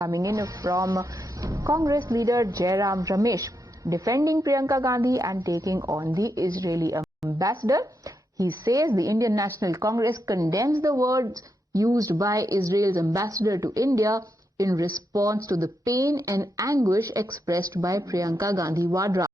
coming in from Congress leader Jairam Ramesh, defending Priyanka Gandhi and taking on the Israeli ambassador. He says the Indian National Congress condemns the words used by Israel's ambassador to India in response to the pain and anguish expressed by Priyanka Gandhi Vadra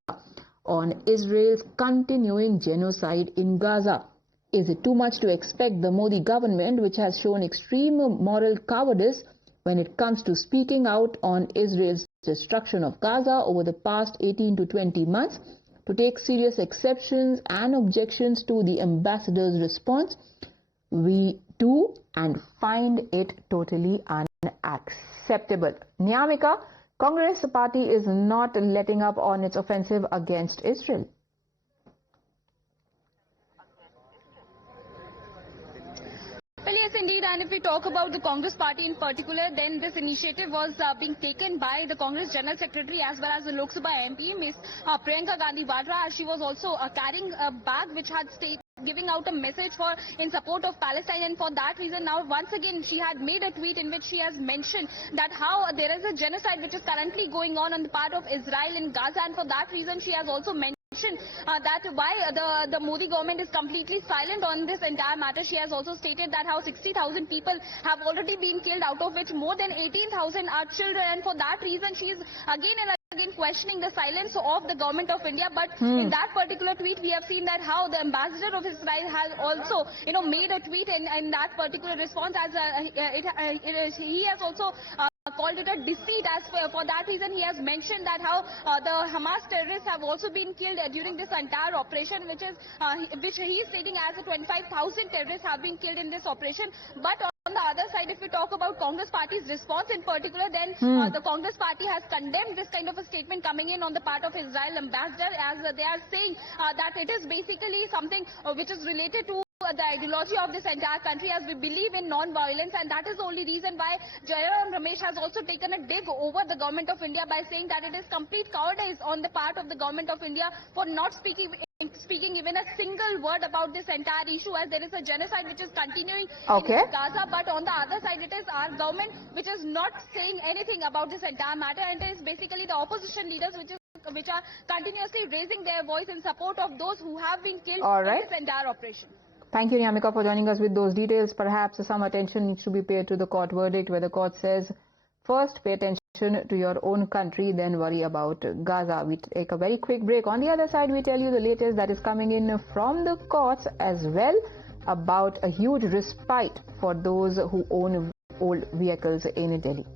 on Israel's continuing genocide in Gaza. Is it too much to expect the Modi government, which has shown extreme moral cowardice when it comes to speaking out on Israel's destruction of Gaza over the past 18 to 20 months, to take serious exceptions and objections to the ambassador's response? We do and find it totally unacceptable. Nyamika, Congress party is not letting up on its offensive against Israel. Well, yes, indeed, and if we talk about the Congress party in particular, then this initiative was being taken by the Congress General Secretary as well as the Lok Sabha MP, Ms. Priyanka Gandhi Vadra, as she was also carrying a bag which had giving out a message in support of Palestine, and for that reason now once again she had made a tweet in which she has mentioned that how there is a genocide which is currently going on the part of Israel in Gaza, and for that reason she has also mentioned that why the Modi government is completely silent on this entire matter. She has also stated that how 60,000 people have already been killed, out of which more than 18,000 are children, and for that reason she is again and again questioning the silence of the government of India. But in that particular tweet we have seen that how the ambassador of Israel has also made a tweet in that particular response, as he has also called it a deceit. As for that reason he has mentioned that how the Hamas terrorists have also been killed during this entire operation, which he is stating as 25,000 terrorists have been killed in this operation. But on the other side, if we talk about Congress party's response in particular, then the Congress party has condemned this kind of a statement coming in on the part of Israel ambassador, as they are saying that it is basically something which is related to the ideology of this entire country, as we believe in non-violence, and that is the only reason why Jairam Ramesh has also taken a dig over the government of India by saying that it is complete cowardice on the part of the government of India for not speaking even a single word about this entire issue, as there is a genocide which is continuing in Gaza. But on the other side, it is our government which is not saying anything about this entire matter, and it is basically the opposition leaders which are continuously raising their voice in support of those who have been killed in this entire operation. Thank you, Nyamika, for joining us with those details. Perhaps some attention needs to be paid to the court verdict, where the court says, first pay attention to your own country, then worry about Gaza. We take a very quick break. On the other side, we tell you the latest that is coming in from the courts as well about a huge respite for those who own old vehicles in Delhi.